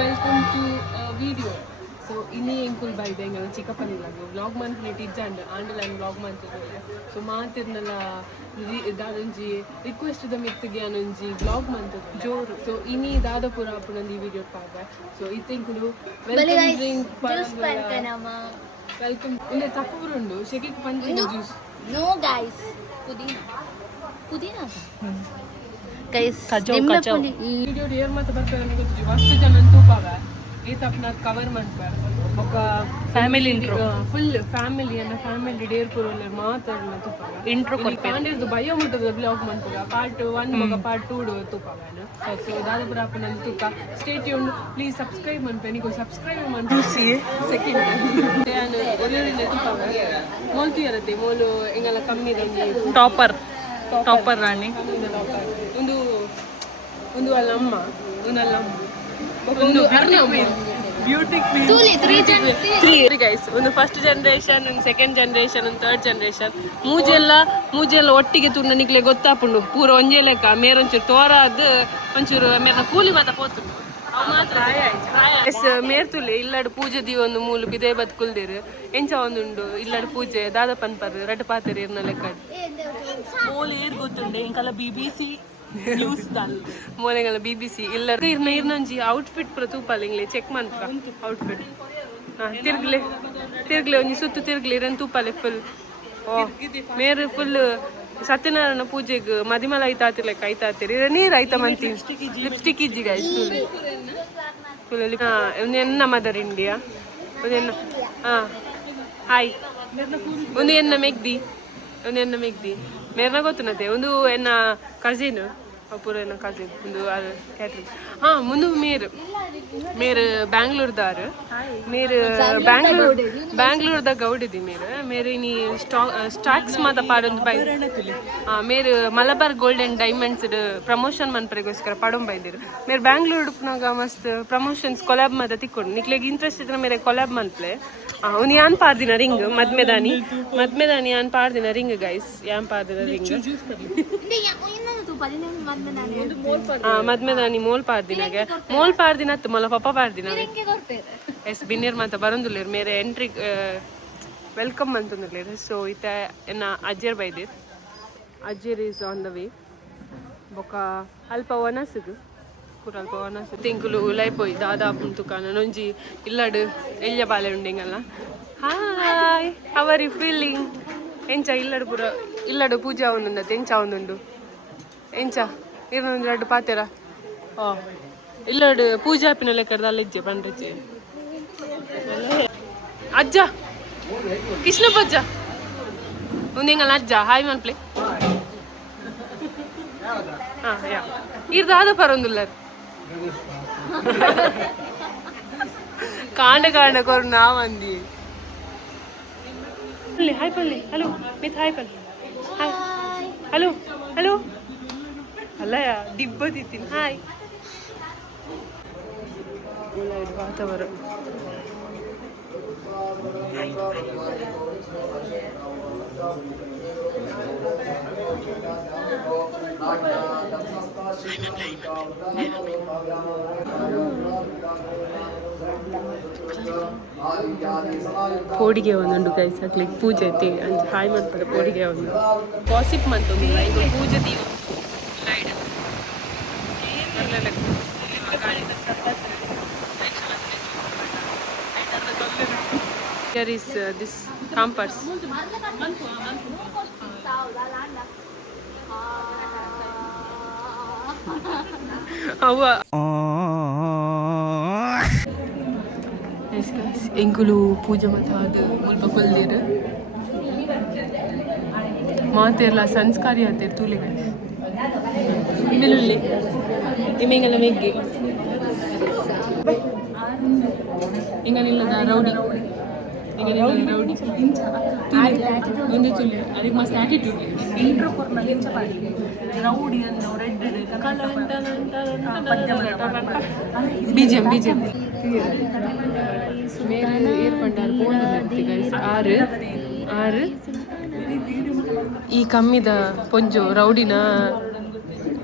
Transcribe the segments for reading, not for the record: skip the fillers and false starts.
welcome to a video. So ini engkul by the engal chikapani lagu vlog month netijand underline vlog month. So maatirnala dadunji request the mittige anunji vlog month joru. So ini dada pura apunandi video paga. So itenkulu welcome drink juice pankanama. Welcome. Inde tappurundu shekik panching juice. No guys. Pudina. Guys, video dear mata barkar aniko tuji vastu janantu paga. It apna cover manpar oka family intro full family and family dear purolle maatadna tupaga intro korpe kandirdu bio muttada vlog manpura part 1 moga part 2 do tupaga so dada pura apna tuka stay tuned please subscribe manpe niku subscribe manpe see second and oriyore tupaga molti yarate molu engala kammi dangi topper rani undu allamma beauty three guys ಒಂದು first generation ಒಂದು second generation ಒಂದು third generation ಮೂಜೆಲ್ಲ ಒಟ್ಟಿಗೆ ತುಂಡ ನಿಕ್ಲೆ ಗೊತ್ತಾಪುಂಡು ಪೂರ ಒಂಜೇ ಲೆಕ್ಕ ಮೇರೊಂಚೂರು ತೋರ ಅದು ಒಂಚೂರು ಮೇರ್ನ ಕೂಲಿ ಮಾತ ಪೋತುಂಡು ಎಸ್ ಮೇರ್ತುಲೆ ಇಲ್ಲಾಡು ಪೂಜೆ ದಿ ಒಂದು ಮೂಲು ಬಿದೇ ಬದುಕುಲ್ದಿರು ಎಂಚ ಒಂದುಂಡು ಇಲ್ಲಾಡು ಪೂಜೆ ದಾದ ಪನ್ಪರ್ ರಟ ಪಾತೆರಿ ಇರ್ನ ಲೆಕ್ಕ ಮೂಲ ಏರ್ ಗೊತ್ತುಂಡೆ ಇಂಕಲ್ಲ BBC ನ್ಯೂಸ್ ದಲ್ ಮೋಲೆಗಳ BBC ಇಲ್ಲ ಇರ್ನಂಜಿ ಔಟ್ಫಿಟ್ ಪುರ ತೂಪಾಲಿಂಗ್ಲೆ ಚೆಕ್ ಮಂತ್ರ ಔಟ್ಫಿಟ್ ತಿರ್ಗ್ಲೆ ಒಂಜಿ ಸುತ್ತು ತಿರ್ಗ್ಲಿ ಇರನ್ ತೂಪಾಲೆ ಫುಲ್ ಓ ಮೇರು ಫುಲ್ ಸತ್ಯನಾರಾಯಣ ಪೂಜೆಗೆ ಮದಿಮಲ ಐತಾತಿರ್ಲೆಕ್ಕ ಐತಾತಿರಿ ನೀರು ಐತ ಮಂತಿ ಲಿಪ್ಸ್ಟಿಕ್ ಇಜ್ಜಿ ಗಾಯ್ಸ್ ಫುಲ್ ಒಂದು ಎನ್ನ ಮದರ್ ಇಂಡಿಯಾ ಒಂದು ಎನ್ನ ಹಾಯ್ ಒಂದು ಎನ್ನ ಮೆಗ್ದಿ ಮೇರ್ನ ಗೊತ್ತುನತೆ ಒಂದು ಎನ್ನ ಕಸಿನ್ ಪೂರ ಎನ್ನ ಕಸಿನ್ ಒಂದು ಕ್ಯಾಟ್ರಿಂಗ್ ಮುಂದು ಮೇರು ಬ್ಯಾಂಗ್ಳೂರ್ದಾರು ಮೇರು ಬ್ಯಾಂಗ್ಳೂರ್ದ ಗೌಡಿದಿ ಮೇರು ಇನಿ ಸ್ಟಾಕ್ಸ್ ಮಾತ ಪಾಡೊಂದು ಬೈ ಮೇರು ಮಲಬಾರ್ ಗೋಲ್ಡನ್ ಡೈಮಂಡ್ಸ್ ಪ್ರಮೋಷನ್ ಮನ್ಪರೆಗೋಸ್ಕರ ಪಾಡೊಂದು ಬೈದಿರು ಮೇರು ಬ್ಯಾಂಗ್ಳೂರ್ನಾಗ ಮಸ್ತ್ ಪ್ರಮೋಷನ್ಸ್ ಕೊಲಾಬ್ ಮಾತ ತಿಕ್ಕೊಂಡು ನಿಕ್ಲೆಗೆ ಇಂಟ್ರೆಸ್ಟ್ ಇದ್ರೆ ಮೇರೆ ಕೊಲಾಬ್ ಮನ್ಪ್ಲೆ ಅವ್ನು ಯಾನ್ ಪಾರ್ದಿನ ರಿಂಗ್ ಮದ್ಮೆದಾನಿ ಯಾನ್ ಪಾರ್ದಿನ ರಿಂಗ್ ಗೈಸ್ ಯಾನ್ ಪಾರ್ದಿನ ರಿಂಗ್ ಮದ್ಮೆದಾನಿ ಮೋಲ್ ಪಾರ್ದಿನಾಗೆ ಮೋಲ್ ಪಾರ್ದಿನ ಅತ್ತು ಮಲ್ಲ ಪಪ್ಪ ಪಾರ್ದಿನ ಎಸ್ ಬಿನ್ನೇರ್ ಮಾತ ಬರೋದಿಲ್ಲ ಮೇರೆ ಎಂಟ್ರಿ ವೆಲ್ಕಮ್ ಅಂತಂದಿರ್ಲೇರು ಸೊ ಇತ್ತ ಎನ್ನ ಅಜ್ಜರ್ ಬೈದಿರ್ ಅಜ್ಜರ್ ಈಸ್ ಆನ್ ದ ವೇ ಬೊಕ ಅಲ್ಪ ಒನಸುಗು ಅಲ್ಪ ಒನಸು ತಿಂಕುಲು ಲೈಪೋಯ್ ದಾದಾಪುನ್ ತುಕಾನ ನೊಂಜಿ ಇಲ್ಲಡು ಎಲ್ಯ ಬಾಲೆ ಉಂಡೆಂಗಲ್ಲ hi how are you feeling ಎಂಚ ಇಲ್ಲಡು ಪೂಜಾ ಒಂದುಂದತ್ತೆ ಎಂಚ ಒಂದುಂಡು ಎಂಚ ಇರೊಂದು ಲಡ್ಡು ಪಾತೆರ ಇಲ್ಲಡು ಪೂಜಾ ಆಪಿನ ಲೆಕ್ಕದ ಅಲ್ಲಿಜ್ಜೆ ಪಂಡ್ರಿಜ್ಜೆ ಅಜ್ಜ ಕೃಷ್ಣಪ್ಪ ಅಜ್ಜ ಒಂದೆಂಗಲ್ಲ ಅಜ್ಜ ಹಾಯ್ ಮನ್ಪ್ಲೆ ಯಾ ಇರ್ದಾದ ಪರೊಂದುಲ್ಲರ್ ಕಾಂಡ ಕೊರು ನಾವಂದಿ ಹಾಯ್ ಪಲ್ಲಿ ಹಲೋ ಮಿತ್ ಹಾಯ್ ಪಲ್ಲಿ ಹಾಯ್ ಹಲೋ ಅಲ್ಲಯ ದಿಬ್ಬ ತಿತ್ತೀನಿ ಹಾಯ್ ವಾತಾವರಣ ಕೋಡಿಗೆ ಒಂದುಂಡು ಗೈಸ್ ಹಾಕ್ಲಿಕ್ಕೆ ಪೂಜೆ ಐತಿ ಅಂಚೆ ಹಾಯ್ ಮಾಡ್ತಾರೆ ಕೋಡಿಗೆ ಒಂದು ಕಾಸಿಪ್ ಮಂತೊಂದು ಲೈಕ್ ಪೂಜೆ the light here is this campers awa yes guys engulu pooja matadu mulpa koldiru maaterla sanskari ater tule guys milulli imengala megge inganilla rowdy rowdy ಒಂದು ಚುಲ್ಲಿ ಅದಕ್ಕೆ ಮಸ್ತ್ ಆಟಿಟ್ಯೂಡ್ ಇಂಟ್ರೋ ಕೊರ್ನಲ್ಲಿ ಇಂಚ ಪಾಡಿ ರೌಡಿ ಅನ್ನೋ ರೆಡ್ ಬಿಜಿಎಂ ಮೇರೆ ಏರ್ಪಂಡಾರು ಪೋಂದು guys ಆರು ಈ ಕಮ್ಮಿದ ಪೊಂಜು ರೌಡಿನ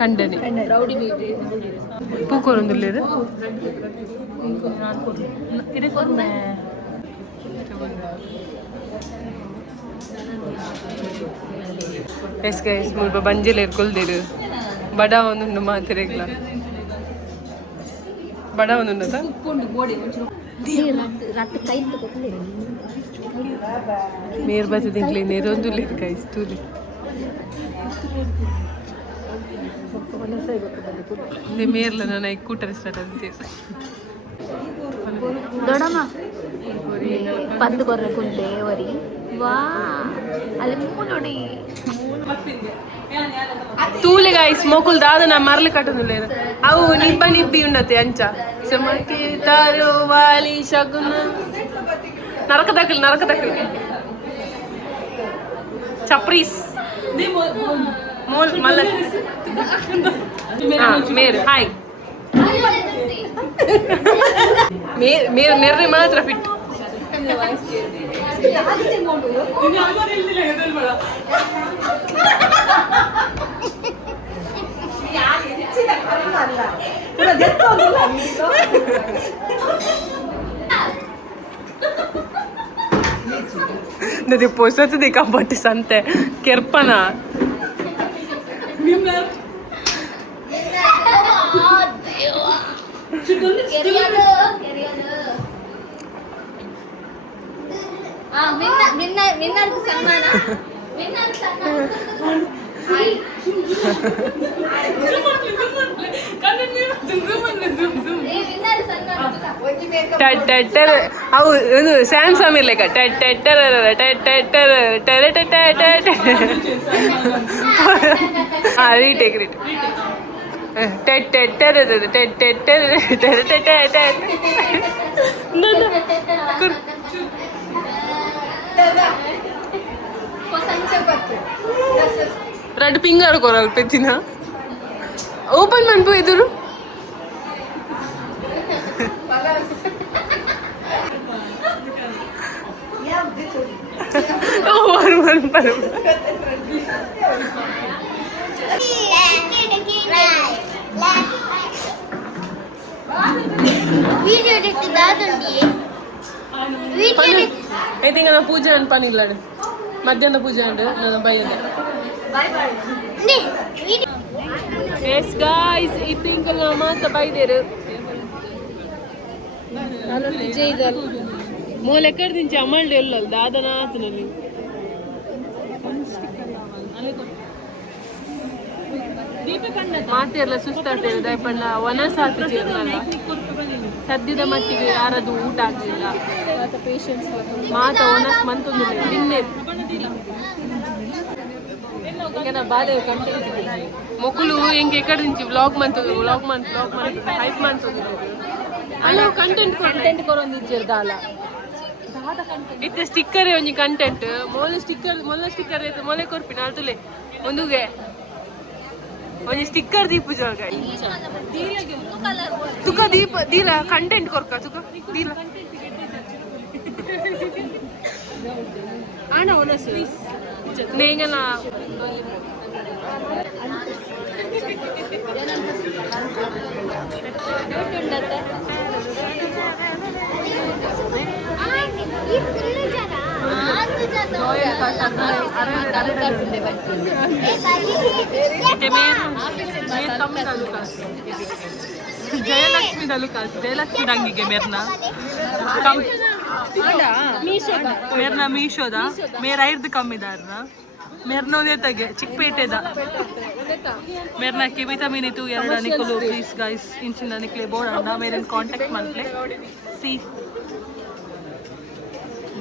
ಕಂಡನೆ rowdy ಪೂಕೋರೊಂದಿಲ್ಲ ಇದಕ್ಕೊಮ್ಮೆ yes guys ಮುಲ್ಪ ಬಂಜೆಲ್ಲ ಇರ್ಕೊಳ್ದಿರು ಬಡ ಒಂದು ಮಾತಿರಲ್ಲ ಬಡ ಒಂದು ಮೇರ್ ಬತ್ತ ತಿಂಕ್ಲಿ ನೀರೊಂದು ಲೇರ್ ಗೈಸ್ ತೂಲಿ ಮೇರ್ಲ ನನ್ನ ಕೂಟರ್ ಸ್ಟಾರ್ಟ್ ಅಂತೆ ದೊಡಮ್ಮ ಪಂದು ಕೊರ್ರಕುಂಟೆ ವರಿ ವಾ ಅಲ್ಲಿ ನೋಡಿ ತೂಲೆ ಗೈಸ್ ಮೋಕುಲ್ ದಾದನ ಮರ್ಲಿ ಕಟ್ಟುದಿಲ್ಲ ಅವು ನಿಬ್ಬಿ ಉಂಡತೆ ಅಂಚ ಸಮಕ್ಕೆ ತಾರೋ ವಾಲಿ ಶಗುನ ನರಕದಕ್ಕಲಿ ಚಪ್ರೀಸ್ ಮೋಲ್ ಮಲ್ಲ ಮೇರ್ ಹಾಯ್ ಮೇರ್ ನೆರ್ರೆ ಮಾತ್ರ fit Depois só te dei capote sante kerpana. ವಿನ್ನರ್ಗೆ ಸನ್ಮಾನ ಅವು ಇದು ಸ್ಯಾಮ್ಸಂಗ್ ಇರ್ಲೇಕ ರೀಟೇಕ್ రెడ్ ఫింగర్ కొరాలి పెంచిన ఓపెన్ మనపు ఎదురు అయితే ఇంకా పూజ అని పని ఇల్లాడు మధ్యాహ్న పూజ అండి ನನ್ನ ಬೈಯದೆ ಎಸ್ ಗಾಯ್ಸ್ ಇದು ಇಂಕ ಮಾತ ಬೈದೇರು ಮೂಲೆ ಎక్కడ ದಿಂಚಿ ಅಮಲ್ಡ್ ಎಲ್ಲ ದಾದನ ಆತನಲ್ಲಿ ಮಾತೆಲ್ಲ ಸುಸ್ತಾಗ್ತದೆ ದಯಪಂಡ ಒನಸ್ ಹಾಕಿರ್ನಲ್ಲ ಸದ್ಯದ ಮಟ್ಟಿಗೆ ಯಾರದು ಊಟ ಆಗಲಿಲ್ಲ ಮಾತ ಒನಸ್ ಮಂತೊಂದಿಲ್ಲ ನಿನ್ನೆ ಮೊಕ್ಕಳು ಹೆಂಗೆ ಎಕಡೆ ದಿಂಚಿ ವ್ಲಾಗ್ ಮಂತ್ ಹೈಪ್ ಮಂತ್ ಅಲ್ಲ ಕಂಟೆಂಟ್ ಕೊರೊಂದಿಜ್ಜಿರ್ದಾಲ ಇತ್ತೆ ಸ್ಟಿಕ್ಕರ್ ಒಂಜಿ ಕಂಟೆಂಟ್ ಮೊಲ ಸ್ಟಿಕ್ಕರ್ ಮೊಲೆ ಕೊರ್ಪಿನ ಅದುಲೆ ಒಂದುಗೆ ಒಂಜಿ ಸ್ಟಿಕ್ಕರ್ ದೀಪು ಜೋಗ ತುಕ ದೀಪ ದೀಲ ಕಂಟೆಂಟ್ ಕೊರ್ಕ ತುಕ ದೀಲ ಆನ ಒನಸು ನೇಂಗನ ಜಯಲಕ್ಷ್ಮಿ ದಲುಕಾಸ್ ಜಯಲಕ್ಷ್ಮಿ ರಂಗಿಗೆ ಮೇರ್ನ ಮೇರ್ನ ಮೀಶೋದ ಮೇರ ಐರ್ದು ಕಮ್ಮಿದಾರ್ನ ಮೇರ್ನೋದೇ ತಗೆ ಚಿಕ್ಕಪೇಟೆದ ಮೇರ್ನಕ್ಕೆ ವಿಟಮಿನ್ ಇತ್ತು 2 ನಿಕಲು ಪ್ಲೀಸ್ ಗೈಸ್ ಇಂಚಿನ ನಿಕ್ಲೆ ಬೋರ್ಡ್ ಅಣ್ಣ ಮೇರಿನ ಕಾಂಟ್ಯಾಕ್ಟ್ ಮಾಡ್ಲೆ ಸಿ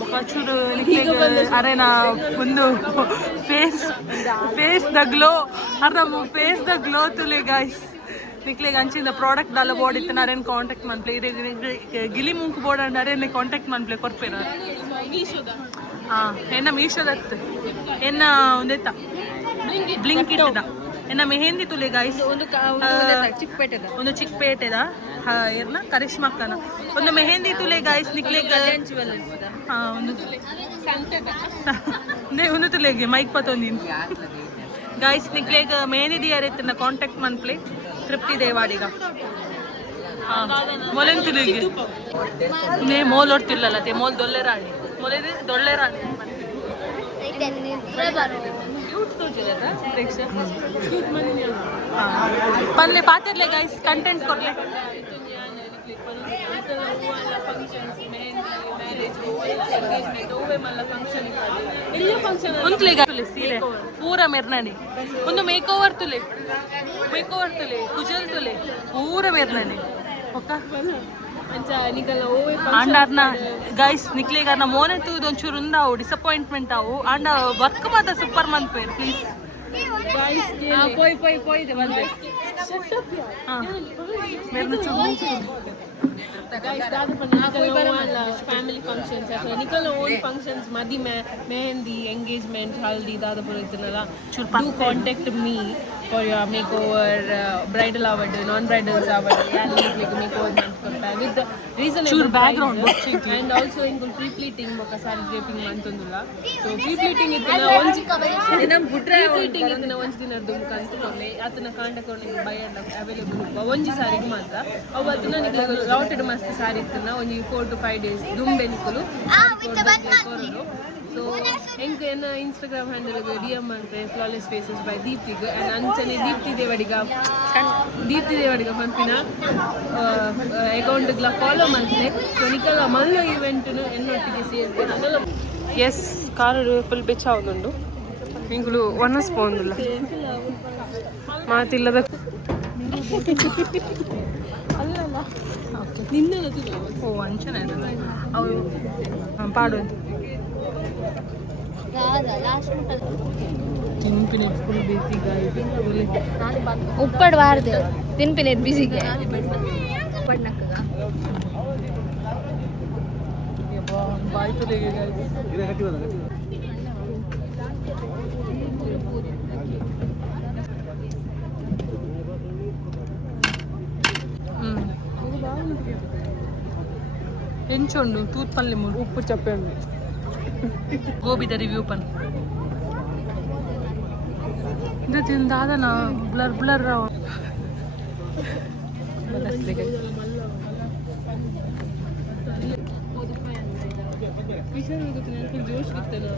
ಬೊಕಚೂರು ನಿಕ್ಲೆ ಅರೆನಾ ಒಂದು ಫೇಸ್ ದ ಗ್ಲೋ ಅರ್ಧ ಫೇಸ್ ದ ಗ್ಲೋ ತುಲೆ ಗೈಸ್ ನಿಕ್ಲೆಗೆ ಅಂಚಿಂದ ಪ್ರಾಡಕ್ಟ್ ದಾಲ ಬೋರ್ಡ್ ಇತ್ತು ನಾರೇನು ಕಾಂಟ್ಯಾಕ್ಟ್ ಮಾಡ್ಲೆ ಇದು ಗಿಲಿ ಮುಂಕು ಬೋರ್ಡ್ ಅಂಡ್ ಅರೇನು ಕಾಂಟ್ಯಾಕ್ಟ್ ಮಾಡ್ಲೆ ಕೊರ್ಪೇನ ಹಾಂ ಎನ್ನ ಮೀಶೋದತ್ತು ಎನ್ನ ಒಂದೆತ್ತ ಬ್ಲಿಂಕ್ ಇಟ್ಟದ ಎನ್ನ ಮೆಹಂದಿ ತುಲೆ ಗೈಸ್ ಒಂದು ಚಿಕ್ಕಪೇಟೆದ ಏರ್ನ ಕರಿಷ್ಮಕ್ಕನ ಒಂದು ಮೆಹಂದಿ ತುಲೆ ಗೈಸ್ ನಿಕ್ಲೆಗ್ ಹಾಂ ಒಂದು ತುಲೆಗೆ ಮೈಕ್ ಪತ್ತೊಂದಿನ ಗೈಸ್ ನಿಕ್ಲೆಗ್ ಮೆಹಂದಿ ದಿಯಾರ ಕಾಂಟ್ಯಾಕ್ಟ್ ಮನ್ಪ್ಲೆ ತೃಪ್ತಿ ದೇವಾಡಿಗ ಮೊಲೆಂತಿಲು ಈಗ ನೇ ಮೋಲ್ ಹೊಡ್ತಿಲ್ಲಲ್ಲ ತೇ ಮೋಲ್ ದೊಲ್ಲೆ ರಾಣಿ ಮೊಲೆದೆ ದೊಳ್ಳೆ ರಾಣಿ पन्ने पातेरले गाइस कंटेंट करले उंतले गाइस सीले पूरा मेरनानी ಒಂದು ಮೇಕ್ ಓವರ್ ತುಲೆ ಕುಜಲ್ ತುಲೆ पूरा मेरनानी ओका ಅಂಡರ್ನ ಗೈಸ್ ನಿಕ್ಲಿಗಾರ್ನ ಮೋನೆ ತೂದು ಒಂಚೂರು ಉಂದಾವು ಡಿಸಪಾಯಿಂಟ್ಮೆಂಟ್ ಆವು ಅಂಡ ವರ್ಕ್ ಮಾತ್ರ ಸೂಪರ್ ಮಂತ್ ಪೇರ್ ಪ್ಲೀಸ್ ಪೋಯ್ ಬಂದೆ ಫ್ಯಾಮಿಲಿ ಫಂಕ್ಷನ್ಸ್ ಅಥವಾ ನಿಕಲ್ ಓನ್ ಫಂಕ್ಷನ್ಸ್ ಮದಿಮೆ ಮೆಹಂದಿ ಎಂಗೇಜ್ಮೆಂಟ್ ಹಲ್ದಿ ದಾದಪುರ ಇತ್ತನಲ್ಲ do contact me for your makeover, bridal award, non-bridal award, and like makeover mantukota with the reasonable background and also in pre-pleating moka saree draping mantundula. So pre-pleating itna onji dinam butre pre-pleating itna onji dinardu kantukonne atana kaandakonne bayalla available onji saree matra avatna nikku routed mast saree itna onji 4 to 5 days dumbe nikulu saree so enke enna Instagram handle ge DM mante flawless faces by Deepti and anchane Deepti Devadiga panpina account gla follow mante so nikala mallo event nu ennottige ಸೇರ್ತೀನಿ yes car full ಬೆಚ್ಚ ಉಂಟು ಇಂಗ್ಲು ಒನಸ್ಪೋಂದಿಲ್ಲ ಮಾತಿಲ್ಲದ ಅಲ್ಲಲ್ಲ ನಿನ್ನೆಲ್ಲ ಓ ಅಂಚನೆ ಅವರು ಪಾಡು ಉಪ್ಪಡ್ ವಾರ್ದೆ ತಿನ್ಪಿನೇಟ್ ಬಿಸಿಗೆ ಪಡ್ನಕ್ಕಗ ಎಂಚೊಂಡು ತೂತ್ ಪಲ್ಲೆ ಉಪ್ಪು ಚಪ್ಪೆ ಗೋಬಿದ ರಿವ್ಯೂ ಪನ್ ಇದು ತಿಂದಾದನ ಬ್ಲರ್ ರಾವ್ ಜೋಶ್ ಇತ್ತಲ್ಲ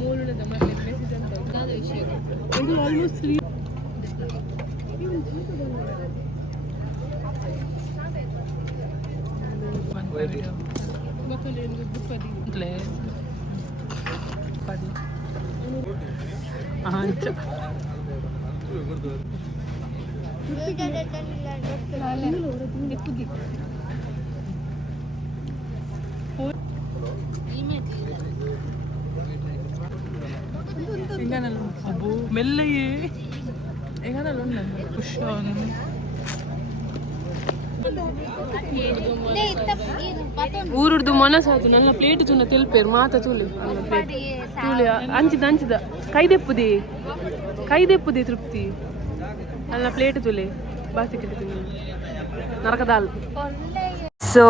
ಮೂಲದ ಮೆಸೇಜ್ ಅಂತ ವಿಷಯ ಇದು ಆಲ್ಮೋಸ್ಟ್ 3 మెల్లయే ಊರುಡ್ದು ಮೊನಸಾಯ್ತು ನನ್ನ ಪ್ಲೇಟ್ ತುನ್ನ ತಿಲ್ಪೇರು ಮಾತ ತೂಲಿ ತೂಲಿ ಅಂಚಿದ ಕೈದೆಪ್ಪುದಿ ತೃಪ್ತಿ ನನ್ನ ಪ್ಲೇಟ್ ತುಲಿ ಬಾಸಿ ನರಕದಾಲ್ so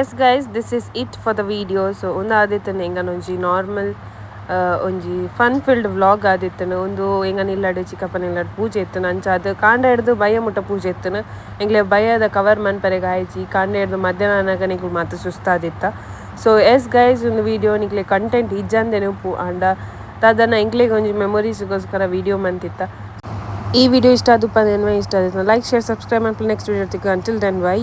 yes guys this is it for the video so ಒಂದು ಆದಿತ್ತನ ಹೆಂಗನ ಒಂಜಿ ನಾರ್ಮಲ್ ಒಂಜಿ ಫನ್ ಫಿಲ್ಡ್ ವ್ಲಾಗ್ ಆದಿತ್ತನ ಒಂದು ಹೆಂಗನ ಇಲ್ಲಾಡು ಚಿಕ್ಕಪ್ಪನ ಇಲ್ಲಾಡು ಪೂಜೆ ಇತ್ತನ ಅಂಚ ಅದು ಕಾಂಡ ಹಿಡ್ದು ಬಯ್ಯ ಮುಟ್ಟ ಪೂಜೆ ಇತ್ತನ ಎಂಗ್ಲೆ ಬಯ್ಯದ ಕವರ್ ಮನ್ಪರೆಗೆ ಹಾಯ್ಚಿ ಕಾಂಡ ಹಿಡ್ದು ಮಧ್ಯಾಹ್ನ ನಿಗೂ ಮಾತು ಸುಸ್ತಾದಿತ್ತ ಸೊ ಎಸ್ ಗೈಸ್ ಒಂದು ವಿಡಿಯೋ ನಿಕ್ಲೆ ಕಂಟೆಂಟ್ ಇಜ್ಜಂದೇನೆ ಉಪ್ಪು ಅಂಡ ತದನ ಎಂಗ್ಲೆಗೆ ಒಂಜಿ ಮೆಮೊರೀಸ್ಗೋಸ್ಕರ ವಿಡಿಯೋ ಮಂತಿತ್ತ ಈ ವಿಡಿಯೋ ಇಷ್ಟ ಆದಪ್ಪ ಇಷ್ಟ ಆದಿತ್ತು ಲೈಕ್ ಶೇರ್ ಸಬ್ಸ್ಕ್ರೈಬ್ ಮಾಡ್ಕೊಂಡು ನೆಕ್ಸ್ಟ್ ವಿಡಿಯೋ ತಿಕ್ಕ ಅಂಟಿಲ್ ದೆನ್ ಬೈ.